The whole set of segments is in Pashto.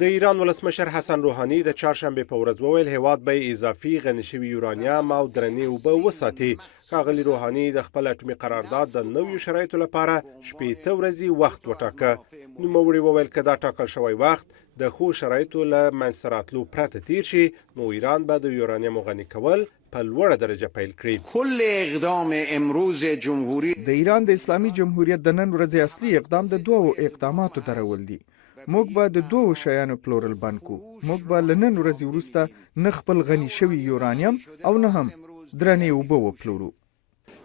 د ایران ولسمشر حسن روحاني د چهارشنبې په ورځ وویل هیواد به اضافي غني شوي یورانیم او درنې اوبه وساتي. ښاغلي روحاني د خپل اټومي قرارداد د نویو شرایطو لپاره 8 ورځې وخت وټاکه. نوموړي وویل که دا ټاکل شوی وخت د ښو شرایطو له منځته راتلو پرته تیر شي نو ایران به د یورانیم غني کول په لوړه درجه پیل کړي. کل اقدام امروز جمهوری د ایران د اسلامي جمهوریت د نن ورځې اصلي اقدام د دوو اقداماتو درول دي. موږ به د دوو شیانو پلورل بند کړو. موږ به له نن ورځې وروسته نه خپل غني شوي یورانیم او نه هم درنې اوبه وپلورو.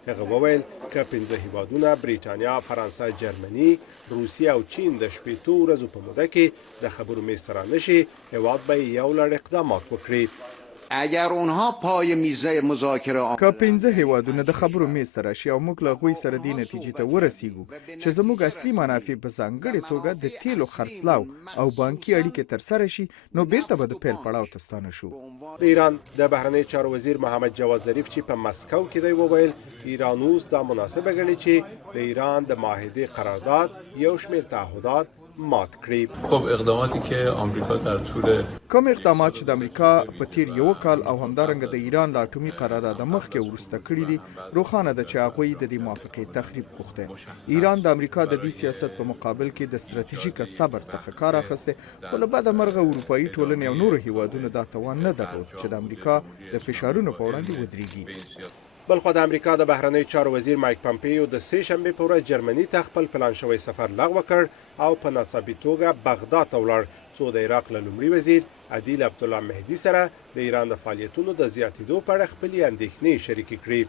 هغه وویل که 5 هیوادونه بریټانیا، فرانسه، جرمني، روسیه او چین د 8 ورځو په موده کې د خبرو میز ته رانشي هیواد به یو لړ اقدامات وکړي. اگر اونها پای میز مذاکره که 5 هیوادونه د خبرو میز ته راشي او موږ له هغوی سره دې نتیجې ته ورسیږو چې زموږ اصلي منافع په ځانګړې توګه د تیلو خرڅلاو او بانکي اړیکې ترسره شي نو بیرته به د پیل پړاو ته ستانه شو. د ایران د بهرنی چارو وزیر محمد جواد ظریف چې په مسکو کې دی وویل ایران اوس دا مناسبه ګڼي چې د ایران د معاهدې قرارداد یو شمېر تعهدات مات کړي. خب اقداماتی که آمریکا در طول کوم اقدامات چې د امریکا په تیر یو کال او همدارنګه د ایران له اټومي قرارداد مخکې وروسته کړي دي روښانه ده چې هغوی د دې موافقې تخریب غوښتی. ایران د امریکا د دې سیاست په مقابل کې د ستراتیژیکه صبر څخه کار اخیستی خو له بده مرغه اروپایي ټولنې او نورو هیوادونو دا توان نه درلود چې د امریکا د فشارونو په وړاندې ودرېږي. بلخو د امریکا د بهرنی چارو وزیر مایک پامپیو د سه شنبې په ورځ جرمني ته خپل پلان شوی سفر لغوه کړ او په ناڅاپي توګه بغداد ته ولاړ څو د عراق له لومړي وزیر عدیل عبدالله مهدي سره د ایران د فعالیتونو د زیاتېدو په اړه خپلې اندېښنې شریکې کړې.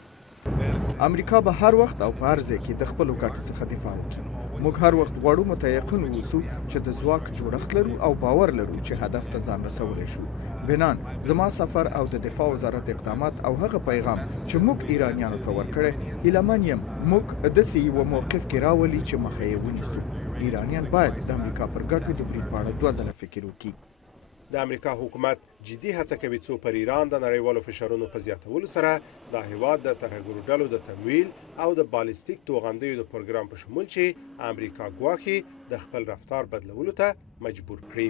امریکا به هر وخت او په هر ځای کې د خپلو ګټو څخه دفاع وکړي. موږ هر وخت غواړو متيقن اوسو چې د ځواک جوړښت لرو او باور لرو چې هدف ته ځان رسولی شو. بنان زما سفر او د دفاع وزارت اقدامات او هغه پیغام چې موږ ایرانیانو ته ورکړی هیلهمن یم موږ داسې یوه موقف کې راولي چې مخه یې ونیسو. ایرانیان باید د امریکا پر ګټو د برید په اړه 2 ځله فکر وکړي. د امریکا حکومت جدي هڅه کوي څو پر ایران د نړیوالو فشارونو په زیاتولو سره د هیواد د ترهګرو ډلو د تمویل او د بالستیک توغندیو د پروګرام په شمول چې امریکا ګواښي د خپل رفتار بدلولو ته مجبور کړي.